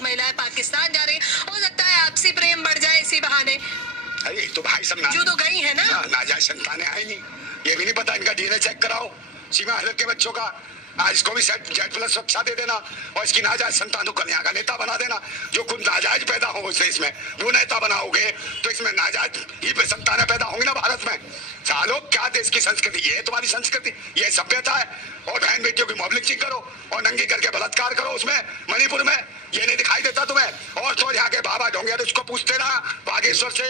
कुछ महिलाएं पाकिस्तान जा रही हैं, हो सकता है आपसी प्रेम बढ़ जाए इसी बहाने। अरे तो भाई सब जो तो गई है ना, नाजायज संतानें आई नहीं, ये भी नहीं पता, इनका डीएनए चेक कराओ सीमा हैदर के बच्चों का, आज इसको भी जेड प्लस सुरक्षा दे देना और इसकी नाजायज संतानों को यहाँ का नेता बना देना। जो खुद नाजायज पैदा हो उसे इसमें वो नेता बनाओगे तो इसमें नाजायज ही संतानें पैदा होंगी ना भारत में। सालों क्या देश की संस्कृति, ये है तुम्हारी संस्कृति, ये सभ्यता है। और बहन बेटियों की मॉब लिंचिंग करो और नंगी करके बलात्कार करो उसमें मणिपुर में, ये नहीं दिखाई देता तुम्हें। और तो यहाँ के बाबा ढोंगे उसको पूछते ना बागेश्वर से,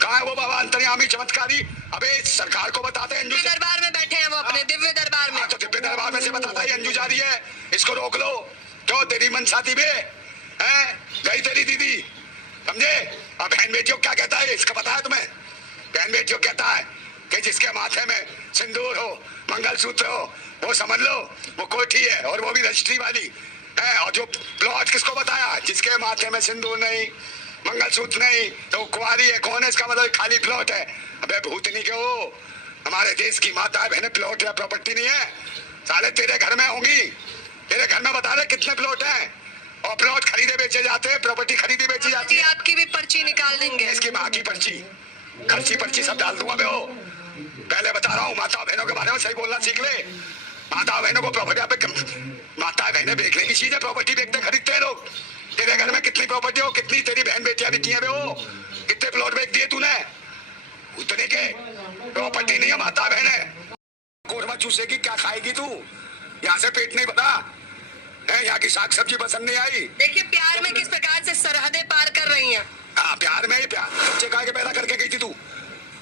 कहाँ है वो बाबा अंतर्यामी चमत्कारी, अबे सरकार को बताते हैं। अंजू दरबार में बैठे हैं वो, अपने दिव्य दरबार में। तो दिव्य दरबार में से बताता है अंजू जा रही है, इसको रोक लो। क्यों तेरी मनसाती बे है गई तेरी दीदी, समझे। अब बहन बेटियों क्या कहता है इसका पता है तुम्हें? बहन बेटियों कहता है कि जिसके माथे में सिंदूर हो, मंगलसूत्र हो, वो समझ लो वो कोठी है, और वो भी रजिस्ट्री वाली है। और जो प्लॉट किसको बताया, जिसके माथे में सिंदूर नहीं, मंगलसूत्र नहीं, तो कुंवारी है। कौन है? इसका मतलब खाली प्लॉट है। अबे भूतनी के हो, हमारे देश की माता है बहने, प्लॉट या प्रॉपर्टी नहीं है। साले तेरे घर में होंगी, तेरे घर में बता रहे कितने प्लॉट हैं, और प्लॉट खरीदे बेचे जाते हैं, प्रॉपर्टी खरीदी बेची जाती है। आपकी भी पर्ची निकाल देंगे, इसकी माँ की पर्ची, खर्ची पर्ची सब डाल दूंगा मैं। हो पहले बता रहा हूँ, माता बहनों के बारे में सही बोलना सीख ले। माता बहनों को प्रॉपर्टी, माता बहनें बेचने की चीज है, प्रॉपर्टी बेचते खरीदते हैं लोग। तेरे घर में कितनी प्रॉपर्टी हो, कितनी तेरी बहन बेटियां बिकी हैं वो, कितने प्लॉट बेच दिए तूने? उतने के प्रॉपर्टी नहीं है, माता बहन है। कोरमा चूसेगी क्या खाएगी तू? यहाँ से पेट नहीं भरा है, यहाँ की साग सब्जी पसंद नहीं आई। देखिए प्यार में किस प्रकार से सरहदें पार कर रही हैं। हाँ प्यार में ही प्यार, बच्चे कहा के पैदा करके गई थी तू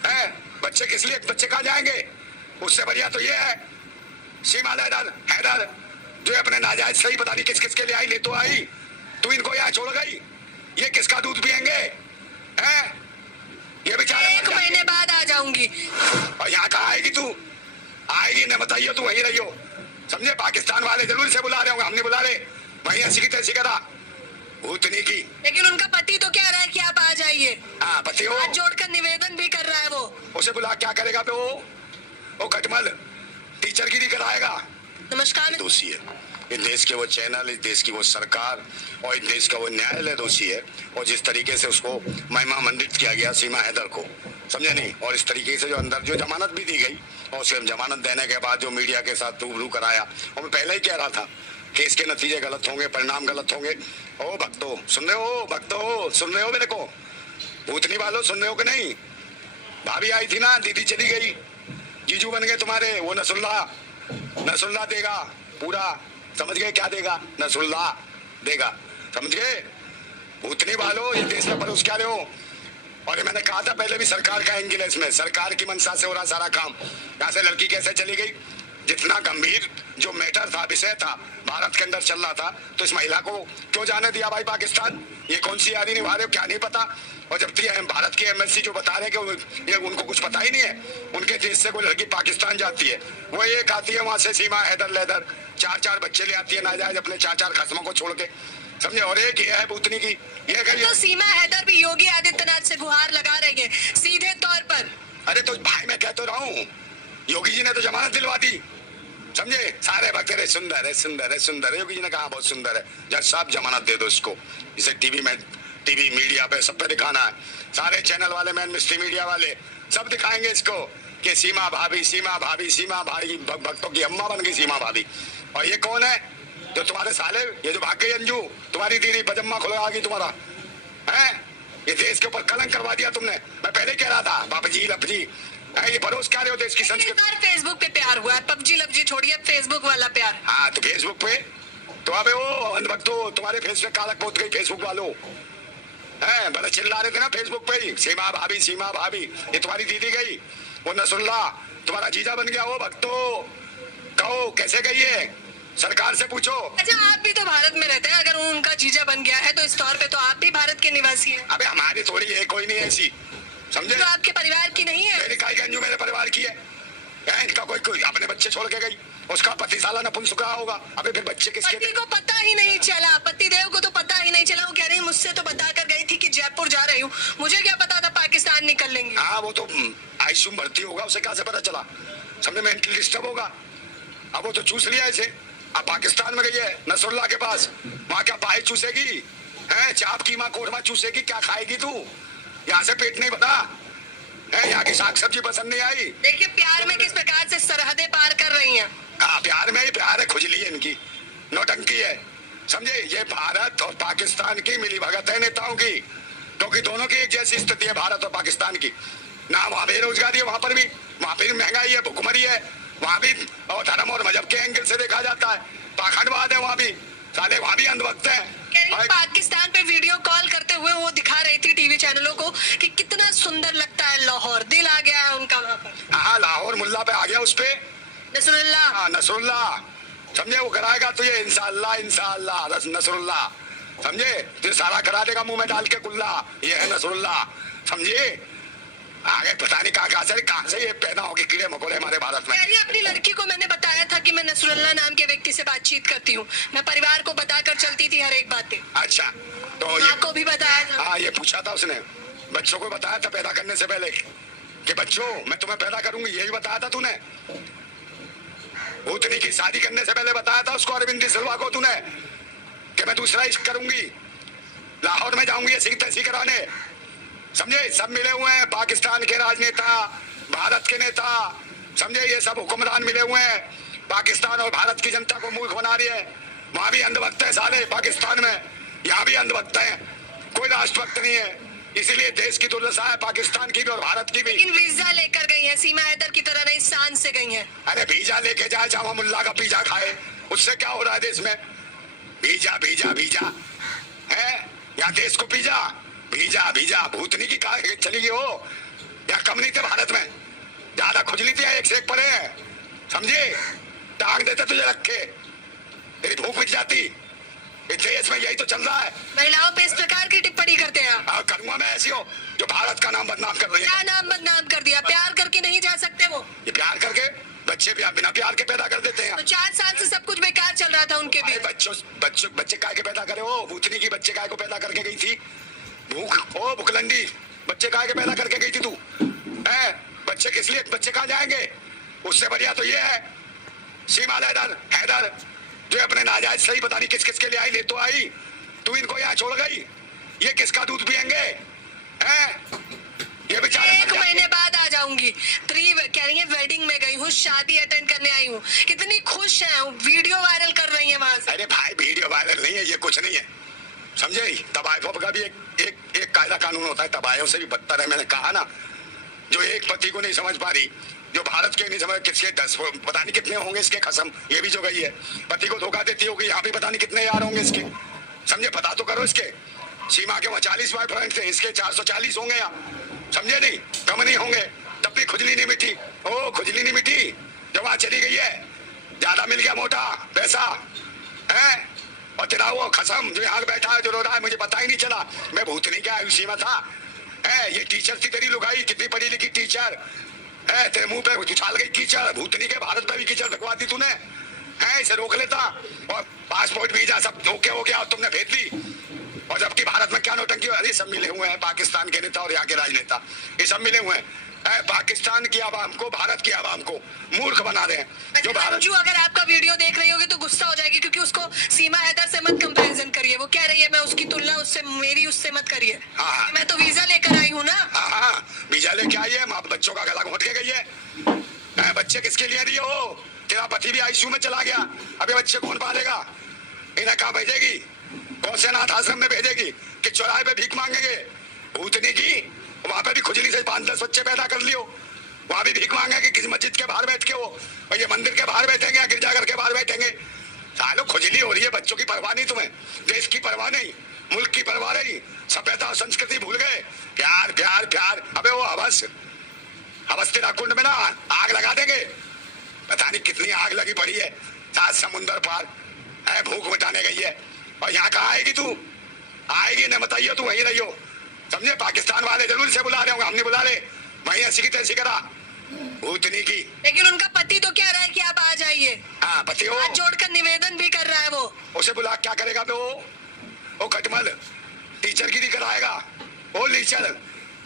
है, बच्चे किस लिए, बच्चे कहाँ जाएंगे? उससे बढ़िया तो ये है सीमा हैदर जो अपने नाजायज सही पता नहीं किस किस के लिए आई, ले तो आई, तू इनको यहाँ छोड़ गई। ये किसका दूध पियेंगे हैं? ये बेचारे 1 महीने बाद आ जाऊंगी। और यहाँ कहाँ आएगी तू? आएगी न बताइए, तू वहीं रही हो, समझे। पाकिस्तान वाले जरूर से बुला रहे होंगे, हम नहीं बुला रहे, वहीं ऐसी की तैसी करा भूतनी की। लेकिन उनका पति तो कह रहा है कि आप आ जाइए। हाँ पति हो, हाथ जोड़कर निवेदन भी कर रहा है वो। उसे बुला क्या करेगा पे वो कटमल टीचरगिरी कराएगा। नमस्कार। दोषी है इस देश के वो चैनल, इस देश की वो सरकार और इस देश का वो न्यायालय दोषी है। और जिस तरीके से उसको महिमा मंडित किया गया सीमा हैदर को, समझे नहीं, और इस तरीके से जो अंदर जो जमानत भी दी गई, और सिर्फ जमानत देने के बाद जो मीडिया के साथ रूबरू कराया, और मैं पहले ही कह रहा था केस के नतीजे गलत होंगे, परिणाम गलत होंगे। ओ भक्तो सुन रहे हो, भक्तो सुन रहे हो मेरे को, भूतनी वालों सुन रहे हो कि नहीं? भाभी आई थी ना, दीदी चली गई, जीजू बन गए तुम्हारे, वो नसरुल्ला देगा पूरा, समझ गए क्या देगा? नसरुल्ला देगा, समझ गए? भूतनी वालों ये देश में परोस क्या रहे हो? और ये मैंने कहा था पहले भी, सरकार का एंगल है इसमें, सरकार की मंशा से हो रहा सारा काम। यहाँ से लड़की कैसे चली गई, जितना गंभीर जो मैटर था, विषय था, भारत के अंदर चल रहा था, तो इस महिला को क्यों जाने दिया भाई पाकिस्तान? ये कौन सी यारी निभा रहे हो, क्या नहीं पता? और जब भारत के एमएलसी जो बता रहे हैं कि ये उनको कुछ पता ही नहीं है, उनके देश से कोई लड़की पाकिस्तान जाती है, वो एक आती है वहां से सीमा हैदर लेदर, 4 बच्चे ले आती है नाजायज अपने 4 खस्मों को छोड़ के, समझे। और एक ये है भूतनी की, ये तो सीमा हैदर भी योगी आदित्यनाथ से गुहार लगा रही है सीधे तौर पर। अरे तो भाई मैं कह तो रहा हूँ, योगी जी ने तो जमानत दिलवा दी, समझे। सारे भक्त रहे सुंदर है, सुंदर है, सुंदर है, योगी जी ने कहा बहुत सुंदर है, जब सब जमानत दे दो इसको। इसे टीवी मीडिया पे सब पे दिखाना है, सारे चैनल वाले, मैन मिस्ट्री मीडिया वाले सब दिखाएंगे इसको कि सीमा भाभी, सीमा भाभी, सीमा भाई, भक्तों की अम्मा बन गई सीमा भाभी। और ये कौन है जो तुम्हारे साले, ये जो भाग गई अंजू, तुम्हारी दीदी पजम्मा खुलवा गई तुम्हारा है, ये देश के ऊपर कलंक करवा दिया तुमने। मैं पहले कह रहा था बाबजी लपजी, ये परोस क्या रहे हो देश की संस्कृति। फेसबुक पे प्यार हुआ है, पबजी लपजी छोड़िए, फेसबुक वाला प्यार। हाँ तो फेसबुक पे तो अबे वो अंधभक्तों तुम्हारे फेस पे कालक पोत गई फेसबुक वालों है, बड़े चिल्ला रहे थे ना फेसबुक पे ही, सीमा भाभी, सीमा भाभी, ये तुम्हारी दीदी गई, वो नसरुल्ला तुम्हारा जीजा बन गया। वो भक्तों कहो कैसे गई है, सरकार से पूछो। अच्छा आप भी तो भारत में रहते हैं, अगर उनका जीजा बन गया है तो इस तौर पे तो आप भी भारत के निवासी हैं। अबे हमारी थोड़ी है, कोई नहीं ऐसी, समझे। तो आपके परिवार की नहीं है? मेरी काई गंजू मेरे परिवार की है, इनका कोई अपने बच्चे छोड़ के गई, उसका पति साला नपुंसक रहा होगा। अबे फिर बच्चे किसके? पति को पता ही नहीं चला, पति देव को तो पता ही नहीं चला। वो कह रही मुझसे तो बता कर गई थी कि जयपुर जा रही हूँ, मुझे क्या पता था पाकिस्तान निकल लेंगे। हाँ वो तो आईसीयू भर्ती होगा, उसे क्या से पता चला, समझे, मेंटली डिस्टर्ब होगा। अब वो तो चूस लिया इसे, अब पाकिस्तान में गई है नसरुल्ला के पास, वहाँ क्या पाए चूसेगी है चाप कीमा कोरमा चूसेगी, क्या खाएगी तू? यहाँ से पेट नहीं भरा है, यहाँ की साग सब्जी पसंद नहीं आई। देखिए प्यार में किस प्रकार से सरहदें पार कर रही हैं। हाँ प्यार में ही प्यार है, खुजली है इनकी, नौटंकी है, समझे? ये भारत और पाकिस्तान की मिली भगत है नेताओं की, क्योंकि दोनों की एक जैसी स्थिति है भारत और पाकिस्तान की। ना वहाँ बेरोजगारी है, वहाँ पर भी, वहाँ पर महंगाई है, भुखमरी है, वहाँ भी और धर्म और मजहब के एंगल से देखा जाता है, पाखंडवाद है वहाँ भी, साले वहाँ भी अंधभक्त हैं। पाकिस्तान पे वीडियो कॉल करते हुए वो दिखा रही थी टीवी चैनलों को कि कितना सुंदर लगता है लाहौर, दिल आ गया है उनका वहाँ पर। हाँ लाहौर मुल्ला पे आ गया, उस पे नसरुल्लाह। हाँ नसरुल्लाह, समझे? वो कराएगा तो ये इंशाअल्लाह इंशाअल्लाह नसरुल्लाह, समझे? तो सारा करा देगा मुंह में डाल के कुल्ला, ये है नसरुल्लाह, समझे? आगे पता नहीं कहाँ से ये पैदा होगी कीड़े मकोड़े हमारे भारत में। यार अपनी लड़की को मैंने बताया था कि मैं नसरुल्लाह नाम के व्यक्ति से बातचीत करती हूँ, मैं परिवार को बताकर चलती थी हर एक बातें। अच्छा तो ये आपको भी बताया था? हाँ ये पूछा था उसने, बच्चों को बताया था पैदा करने से पहले कि बच्चों मैं तुम्हें पैदा करूंगी, यही बताया था तूने? भूतनी की शादी करने से पहले बताया था उसको, अरविंद सिल्वा को तूने, कि मैं दूसरा इश्क करूंगी, लाहौर में जाऊंगी ऐसी तैसी कराने, समझे? सब मिले हुए हैं, पाकिस्तान के राजनेता, भारत के नेता, समझे? ये सब हुक्मरान मिले हुए हैं, पाकिस्तान और भारत की जनता को मूर्ख बना रही है। वहां भी अंधभक्त है साले पाकिस्तान में, यहाँ भी अंधभक्त है, कोई राष्ट्रभक्त नहीं है, इसीलिए देश की दुर्दशा है पाकिस्तान की भी और भारत की भी। लेकिन वीजा लेकर गई है, सीमा हैदर की तरह नहीं, शान से गई है। अरे वीजा लेके जाए, जामा मुल्ला का पिज्जा खाए, उससे क्या हो रहा है देश में? वीजा वीजा वीजा है, यहाँ देश को पिज्जा वीजा वीजा, भूतनी की कहा चली गई हो, या कम नहीं थे भारत में, ज्यादा खुजली थी, एक से एक पड़े हैं, समझे? टांग देते तुझे रखे, तेरी भूख मिट जाती। इस देश में यही तो चल रहा है, महिलाओं पे इस प्रकार की टिप्पणी करते हैं। करूंगा मैं ऐसी हो जो भारत का नाम बदनाम कर रही है। क्या नाम बदनाम कर दिया? प्यार करके नहीं जा सकते वो? ये प्यार करके बच्चे भी बिना प्यार के पैदा कर देते हैं। तो 4 साल से सब कुछ बेकार चल रहा था उनके भी। बच्चे काय के पैदा करे हो? भूतनी की बच्चे काय को पैदा करके गई थी? भूख ओ भुखलंडी, बच्चे काय के पैदा करके गई थी तू? है बच्चे किस लिए, बच्चे कहाँ जाएंगे? उससे बढ़िया तो ये है सीमा हैदर जो अपने नाजायज सही पता नहीं किस किस के लिए आई, ले तो आई, तू इनको यहाँ छोड़ गई, ये किसका दूध पियेंगे? हैं ये बेचारे 1 महीने बाद आ जाऊंगी, कह रही है वेडिंग में गई हूँ, शादी अटेंड करने आई हूँ, कितनी खुश है, वीडियो वायरल कर रही है वहां से। अरे भाई वीडियो वायरल नहीं है, ये कुछ नहीं है, समझे? तबायफों का भी एक कायदा कानून होता है, तबायों से भी बदतर है। मैंने कहा ना, जो एक पति को नहीं समझ पा रही, जो भारत के नहीं समझ, किसके 10 पता नहीं कितने होंगे इसके कसम, ये भी जो गई है पति को धोखा देती होगी, यहाँ भी पता नहीं कितने यार होंगे इसके, समझे? पता तो करो इसके। सीमा के वहाँ 40 बॉयफ्रेंड थे, इसके 440 होंगे यहाँ, समझे? नहीं कम नहीं होंगे, तब भी खुजली नहीं मिटी। ओ खुजली नहीं मिटी, जो वहाँ चली गई है, ज्यादा मिल गया मोटा पैसा है, और तेरा वो खसम जो यहाँ बैठा है जो रो रहा है, मुझे पता ही नहीं चला, मैं भूतनी के आयुषी में था। है ये टीचर थी तेरी लुगाई, कितनी पढ़ी लिखी टीचर है, तेरे मुंह पे उछाल गई कीचड़, भूतनी के भारत में भी कीचड़ ढकवा दी तूने, है इसे रोक लेता, और पासपोर्ट वीजा सब ओके हो गया और तुमने भेज दी, और जबकि भारत में क्या नौटंकी? अरे सब मिले हुए हैं पाकिस्तान के नेता और यहाँ के राजनेता, ये सब मिले हुए हैं, पाकिस्तान की आवाम को, भारत की आवाम को मूर्ख बना रहे हैं। जो भारत, अगर आपका वीडियो देख रही होगी तो गुस्सा हो जाएगी, क्योंकि उसको सीमा हैदर से मत कंपैरिजन करिए, वो कह रही है मैं उसकी तुलना उससे, मेरी उससे मत करिए। हाँ मैं तो वीजा लेकर आई हूँ ना। हाँ वीजा लेके आई है, माँ बच्चों का गला घोट के गई है, बच्चे किसके लिए दिए हो? तेरा पति भी आईसीयू में चला गया, अभी बच्चे कौन पालेगा? इन्हें कहाँ भेजेगी? कौन से अनाथ आश्रम में भेजेगी कि चौराहे पे भीख मांगेंगे? भूतनी की वहां पे भी खुजली से 5-10 बच्चे पैदा कर लियो, वहां भी भीख मांगेंगे किसी मस्जिद के बाहर बैठ के, वो और ये मंदिर के बाहर बैठेंगे या गिरजाघर के बाहर बैठेंगे। सालों खुजली हो रही है, बच्चों की परवाह नहीं तुम्हें, देश की परवाह नहीं, मुल्क की परवाह नहीं, सभ्यता और संस्कृति भूल गए। प्यार प्यार प्यार, अबे वो हवस तेरा कुंड में ना आग लगा देंगे, पता नहीं कितनी आग लगी पड़ी है, 7 समुंदर पार है, भूख मिटाने गई है, और यहाँ कहाँ आएगी तू? आएगी न बताइए, तू वहीं रही हो, समझे? पाकिस्तान वाले जरूर से बुला रहे होंगे, हमने बुला ले, वहीं ऐसी की तैसी करा भूतनी की। लेकिन उनका पति तो कह रहा है कि आप आ जाइए। हाँ पति हो, हाथ जोड़कर निवेदन भी कर रहा है वो। उसे बुला क्या करेगा? वो कटमल टीचर गिरी कराएगा, वो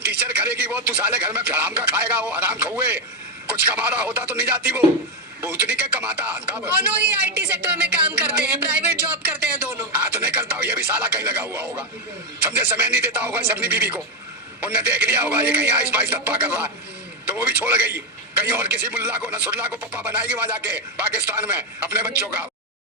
टीचर करेगी वो, तू साले घर में हराम का खाएगा, वो हराम खाए, कुछ कमा रहा होता तो नहीं जाती वो भूतनी के कमाता तब। दोनों ही आईटी सेक्टर में काम करते हैं, प्राइवेट जॉब करते हैं दोनों। हाँ तो नहीं करता हूँ, ये भी साला कहीं लगा हुआ होगा, समझे, समय नहीं देता होगा इसे अपनी बीवी को, उनने देख लिया होगा ये कहीं आइस पाइस धप्पा कर रहा है, तो वो भी छोड़ गई, कहीं और किसी मुल्ला को नसरुल्ला को पप्पा बनाएगी वहां जाके पाकिस्तान में अपने बच्चों का।